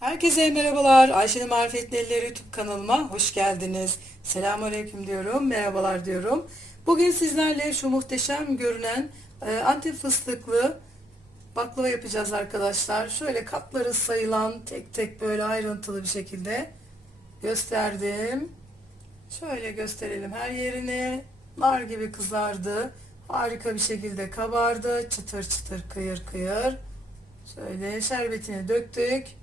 Herkese merhabalar. Ayşe'nin Marifetli Elleri YouTube kanalıma hoş geldiniz. Selamünaleyküm diyorum. Merhabalar diyorum. Bugün sizlerle şu muhteşem görünen e, antep fıstıklı baklava yapacağız arkadaşlar. Şöyle katları sayılan tek tek böyle ayrıntılı bir şekilde gösterdim. Şöyle gösterelim her yerine. Nar gibi kızardı. Harika bir şekilde kabardı. Çıtır çıtır kıyır kıyır. Şöyle şerbetini döktük.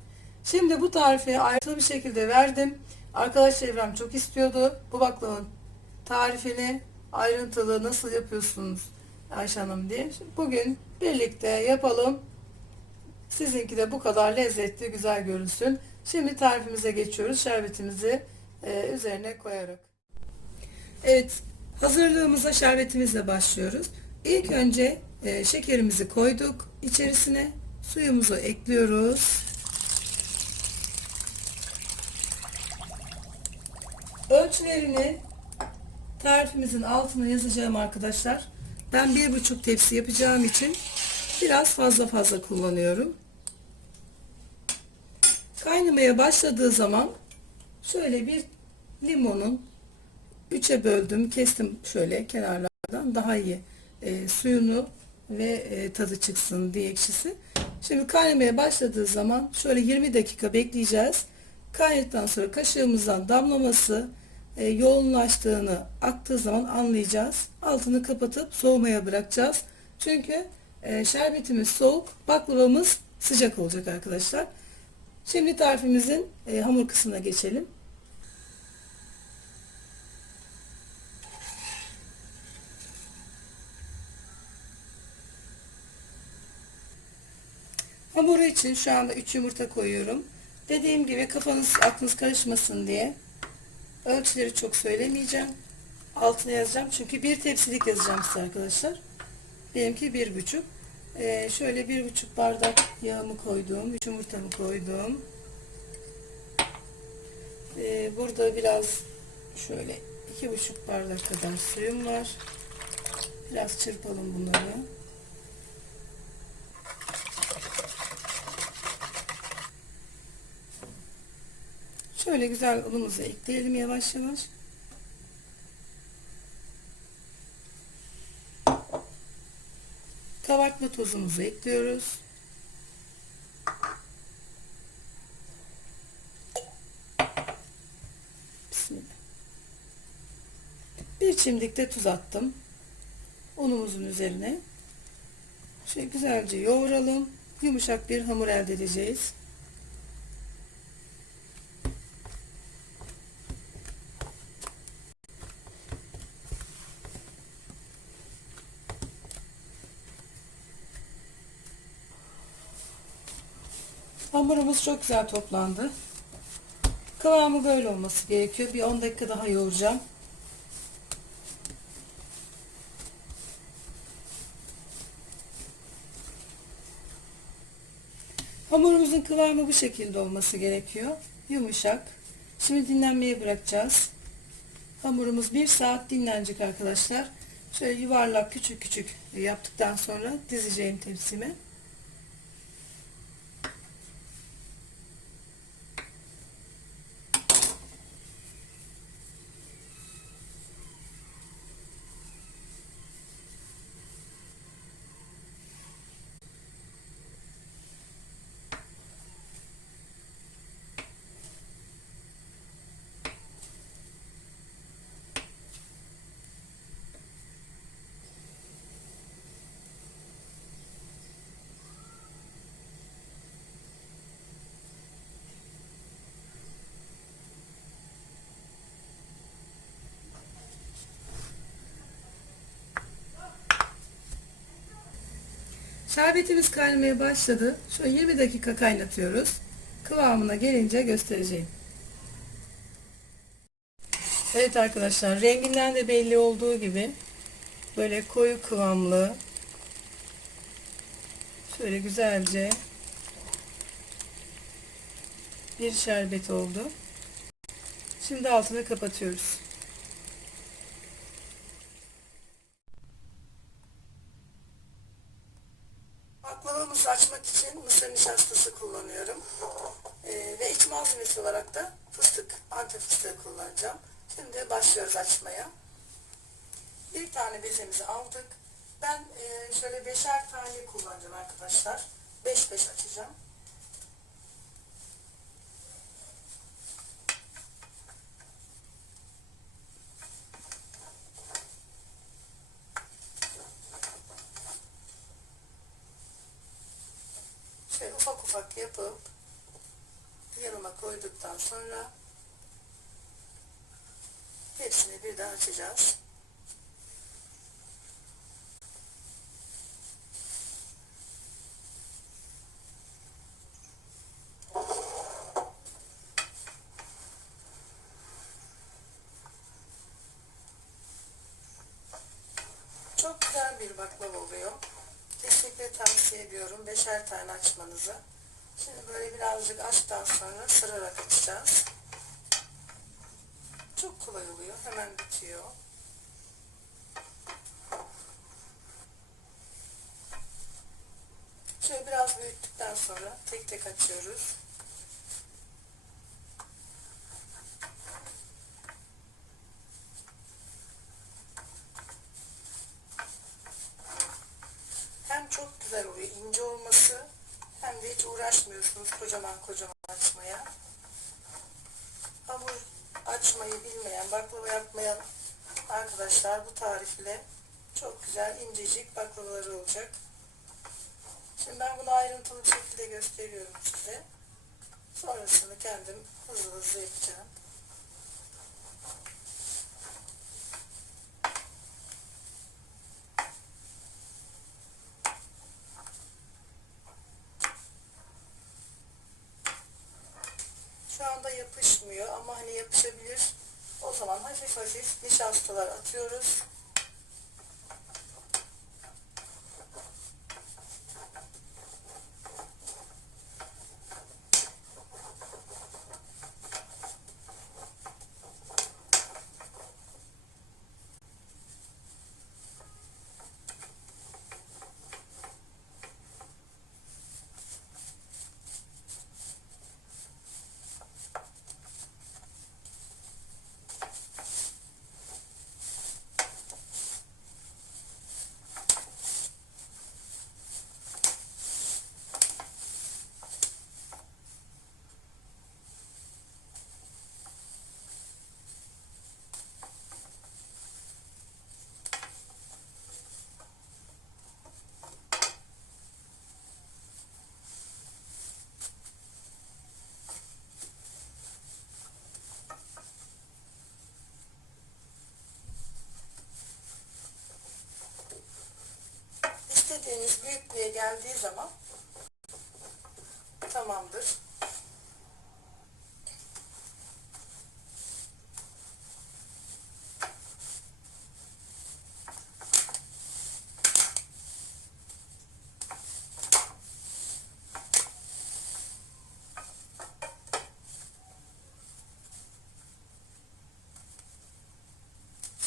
Şimdi bu tarifi ayrıntılı bir şekilde verdim. Arkadaş çevrem çok istiyordu. Bu baklavanın tarifini ayrıntılı nasıl yapıyorsunuz Ayşe Hanım diye. Bugün birlikte yapalım. Sizinki de bu kadar lezzetli, güzel görünsün. Şimdi tarifimize geçiyoruz. Şerbetimizi e, üzerine koyarak. Evet, hazırlığımıza şerbetimizle başlıyoruz. İlk önce e, şekerimizi koyduk içerisine. Suyumuzu ekliyoruz. Ölçülerini tarifimizin altına yazacağım arkadaşlar. Ben bir buçuk tepsi yapacağım için biraz fazla fazla kullanıyorum. Kaynamaya başladığı zaman şöyle bir limonun üçe böldüm, kestim şöyle kenarlardan daha iyi e, suyunu ve e, tadı çıksın diye ekşisi. Şimdi kaynamaya başladığı zaman şöyle 20 dakika bekleyeceğiz. Kaynadıktan sonra kaşığımızdan damlaması e, yoğunlaştığını aktığı zaman anlayacağız. Altını kapatıp soğumaya bırakacağız. Çünkü e, şerbetimiz soğuk, baklavamız sıcak olacak arkadaşlar. Şimdi tarifimizin e, hamur kısmına geçelim. Hamuru için şu anda 3 yumurta koyuyorum. Dediğim gibi kafanız aklınız karışmasın diye ölçüleri çok söylemeyeceğim. Altına yazacağım. Çünkü bir tepsilik yazacağım size arkadaşlar. Benimki bir buçuk. Ee, şöyle bir buçuk bardak yağımı koydum. Üç yumurtamı koydum. Ee, burada biraz şöyle iki buçuk bardak kadar suyum var. Biraz çırpalım bunları. Şöyle güzel unumuzu ekleyelim yavaş yavaş. Kabartma tozumuzu ekliyoruz. Bismillah. Bir çimdik de tuz attım. Unumuzun üzerine. Şöyle güzelce yoğuralım. Yumuşak bir hamur elde edeceğiz. Hamurumuz çok güzel toplandı. Kıvamı böyle olması gerekiyor. Bir 10 dakika daha yoğuracağım. Hamurumuzun kıvamı bu şekilde olması gerekiyor. Yumuşak. Şimdi dinlenmeye bırakacağız. Hamurumuz bir saat dinlenecek arkadaşlar. Şöyle yuvarlak küçük küçük yaptıktan sonra dizeceğim tepsime. Şerbetimiz kaynamaya başladı. Şöyle 20 dakika kaynatıyoruz. Kıvamına gelince göstereceğim. Evet arkadaşlar renginden de belli olduğu gibi böyle koyu kıvamlı şöyle güzelce bir şerbet oldu. Şimdi altını kapatıyoruz. Baklavamızı açmak için mısır nişastası kullanıyorum. Ee, ve iç malzemesi olarak da fıstık, antep fıstığı kullanacağım. Şimdi başlıyoruz açmaya. Bir tane bezemizi aldık. Ben e, şöyle beşer tane kullanacağım arkadaşlar. Beş beş açacağım. Yapıp yanıma koyduktan sonra hepsini birden açacağız. Çok güzel bir baklava oluyor. Kesinlikle tavsiye ediyorum. Beşer tane açmanızı. Şimdi böyle birazcık açtıktan sonra sırarak açacağız. Çok kolay oluyor. Hemen bitiyor. Şöyle biraz büyüttükten sonra tek tek açıyoruz. Hem çok güzel oluyor ince olması hem de hiç uğraşmıyorsunuz kocaman kocaman açmaya. Hamur açmayı bilmeyen, baklava yapmayan arkadaşlar bu tarifle çok güzel incecik baklavaları olacak. Şimdi ben bunu ayrıntılı bir şekilde gösteriyorum size. Sonrasını kendim hızlı hızlı yapacağım. Şu anda yapışmıyor ama hani yapışabilir. O zaman hafif hafif nişastalar atıyoruz. Büyüklüğe geldiği zaman tamamdır.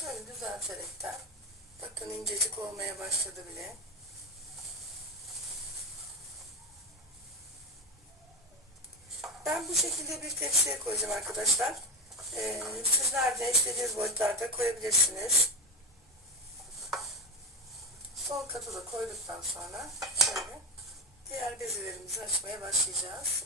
Şöyle düzelterekten bakın incecik olmaya başladı bile. Şekilde bir tepsiye koyacağım arkadaşlar. Ee, sizler de istediğiniz boyutlarda koyabilirsiniz. Son katı da koyduktan sonra şöyle diğer bezelerimizi açmaya başlayacağız.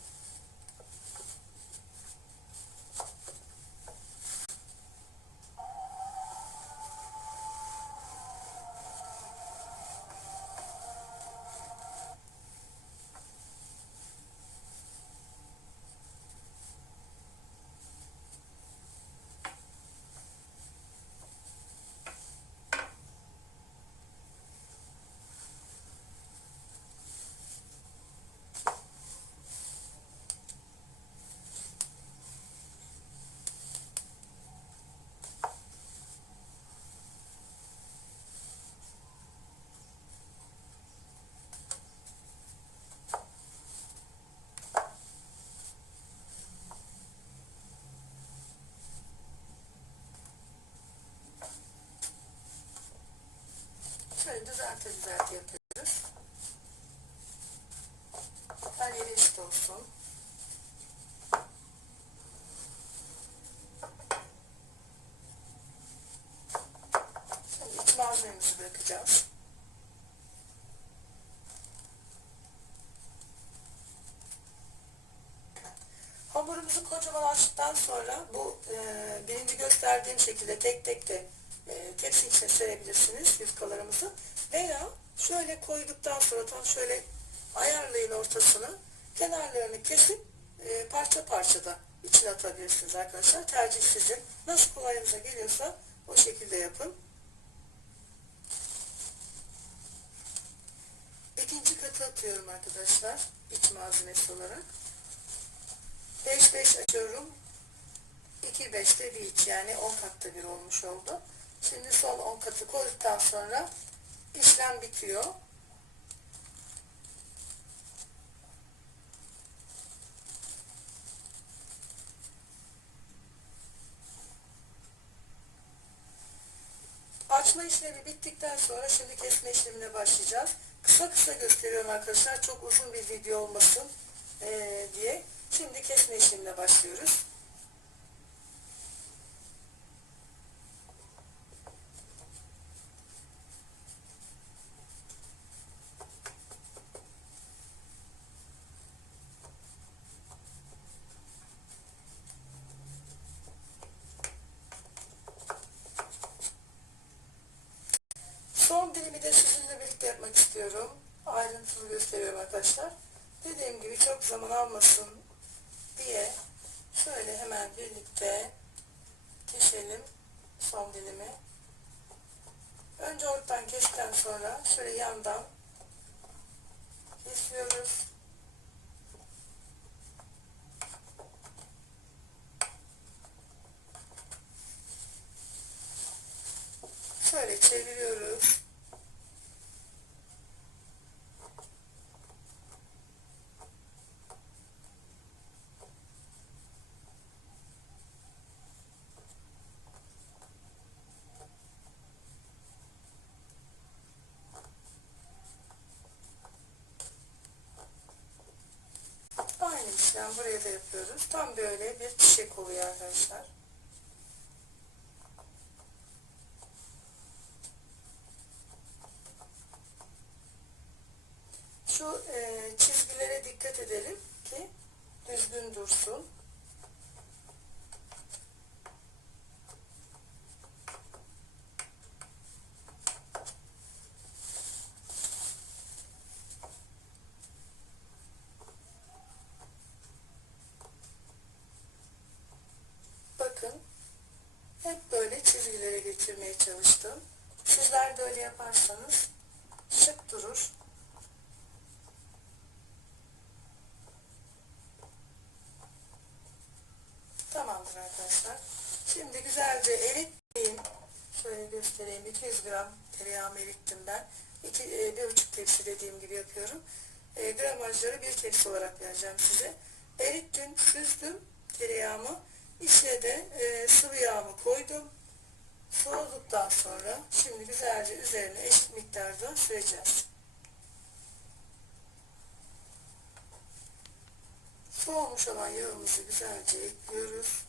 Tırnak da yapıyoruz. Her yeri eşit olsun. Şimdi iç malzememizi bırakacağız. Hamurumuzu kocaman açtıktan sonra bu e, birinci gösterdiğim şekilde tek tek de tepsi içine serebilirsiniz yufkalarımızı. Veya şöyle koyduktan sonra tam şöyle ayarlayın ortasını. Kenarlarını kesip e, parça parça da içine atabilirsiniz arkadaşlar. Tercih sizin. Nasıl kolayınıza geliyorsa o şekilde yapın. İkinci katı atıyorum arkadaşlar. iç malzemesi olarak. 5-5 açıyorum. 2-5'te bir iç yani 10 katta bir olmuş oldu. Şimdi son 10 katı koyduktan sonra işlem bitiyor. Açma işlemi bittikten sonra şimdi kesme işlemine başlayacağız. Kısa kısa gösteriyorum arkadaşlar. Çok uzun bir video olmasın eee, diye. Şimdi kesme işlemine başlıyoruz. Son dilimi de sizinle birlikte yapmak istiyorum. Ayrıntılı gösteriyorum arkadaşlar. Dediğim gibi çok zaman almasın diye şöyle hemen birlikte keselim son dilimi. Önce ortadan kestikten sonra şöyle yandan kesiyoruz. Şöyle çeviriyoruz. Aynı işlem buraya da yapıyoruz. Tam böyle bir çiçek oluyor arkadaşlar. Şu e, çizgilere dikkat edelim ki düzgün dursun. Bakın hep böyle çizgilere getirmeye çalıştım. Sizler de öyle yaparsanız şık durur. Tamamdır arkadaşlar. Şimdi güzelce erittiğim, şöyle göstereyim 200 gram tereyağımı erittim ben. İki, e, bir buçuk tepsi dediğim gibi yapıyorum. E, gramajları bir tepsi olarak vereceğim size. Erittim, süzdüm tereyağımı. İçine de e, sıvı yağımı koydum. Soğuduktan sonra şimdi güzelce üzerine eşit miktarda süreceğiz. Soğumuş olan yağımızı güzelce ekliyoruz.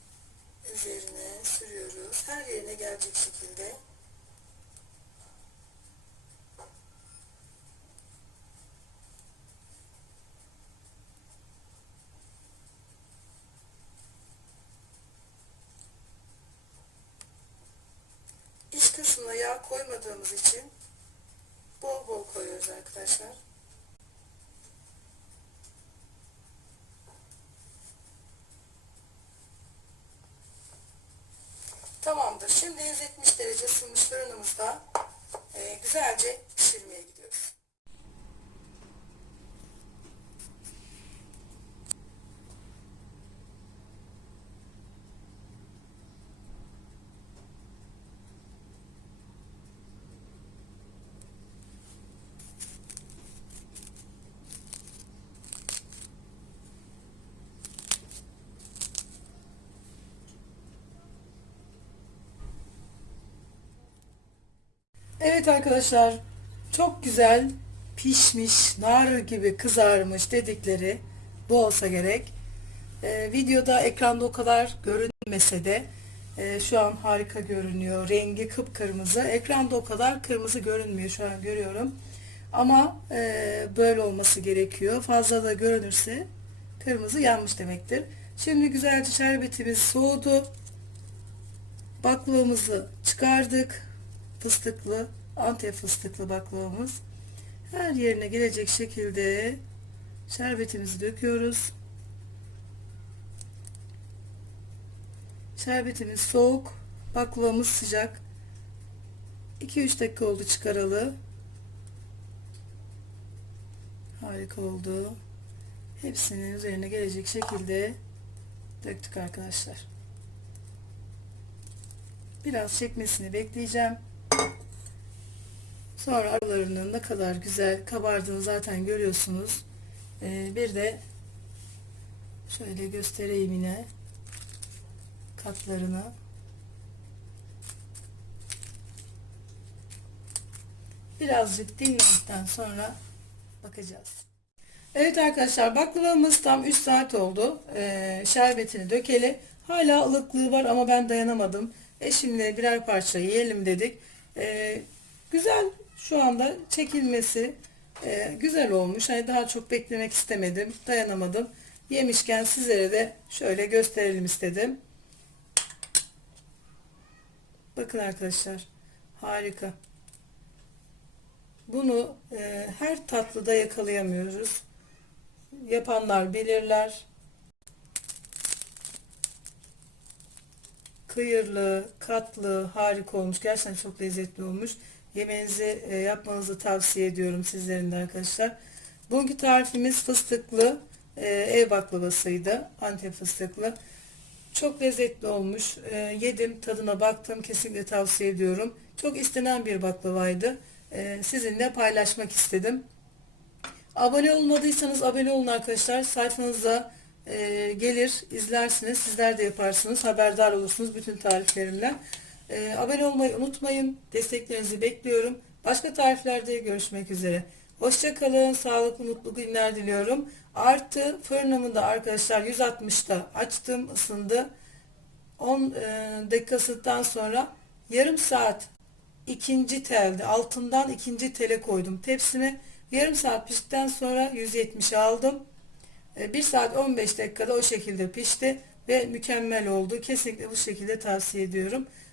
Üzerine sürüyoruz. Her yerine gelecek şekilde. Kısmına yağ koymadığımız için bol bol koyuyoruz arkadaşlar. Tamamdır. Şimdi 170 derece ısınmış fırınımızda e, güzelce Evet arkadaşlar çok güzel pişmiş nar gibi kızarmış dedikleri bu olsa gerek. Ee, videoda ekranda o kadar görünmese de e, şu an harika görünüyor. Rengi kıpkırmızı. Ekranda o kadar kırmızı görünmüyor şu an görüyorum. Ama e, böyle olması gerekiyor. Fazla da görünürse kırmızı yanmış demektir. Şimdi güzelce şerbetimiz soğudu. Baklavamızı çıkardık. Fıstıklı, antep fıstıklı baklavamız. Her yerine gelecek şekilde şerbetimizi döküyoruz. Şerbetimiz soğuk, baklavamız sıcak. 2-3 dakika oldu çıkaralı. Harika oldu. Hepsinin üzerine gelecek şekilde döktük arkadaşlar. Biraz çekmesini bekleyeceğim. Sonra aralarının ne kadar güzel kabardığını zaten görüyorsunuz. Ee, bir de şöyle göstereyim yine katlarını. Birazcık dinlendikten sonra bakacağız. Evet arkadaşlar baklavamız tam 3 saat oldu. Ee, şerbetini dökeli. Hala ılıklığı var ama ben dayanamadım. Eşimle birer parça yiyelim dedik. Ee, güzel şu anda çekilmesi e, güzel olmuş. Hani daha çok beklemek istemedim. Dayanamadım. Yemişken sizlere de şöyle gösterelim istedim. Bakın arkadaşlar. Harika. Bunu e, her tatlıda yakalayamıyoruz. Yapanlar bilirler. Kıyırlı, katlı, harika olmuş. Gerçekten çok lezzetli olmuş. Yemenizi e, yapmanızı tavsiye ediyorum sizlerin de arkadaşlar. Bugünkü tarifimiz fıstıklı e, ev baklavasıydı. Antep fıstıklı. Çok lezzetli olmuş. E, yedim, tadına baktım. Kesinlikle tavsiye ediyorum. Çok istenen bir baklavaydı. E, sizinle paylaşmak istedim. Abone olmadıysanız abone olun arkadaşlar. Sayfanıza e, gelir, izlersiniz. Sizler de yaparsınız. Haberdar olursunuz bütün tariflerimden. E, abone olmayı unutmayın. Desteklerinizi bekliyorum. Başka tariflerde görüşmek üzere. Hoşçakalın. Sağlıklı, mutlu günler diliyorum. Artı fırınımı da arkadaşlar 160'ta açtım, ısındı. 10 e, dakikasından sonra yarım saat ikinci telde altından ikinci tele koydum tepsime. Yarım saat piştikten sonra 170'e aldım. 1 saat 15 dakikada o şekilde pişti ve mükemmel oldu. Kesinlikle bu şekilde tavsiye ediyorum.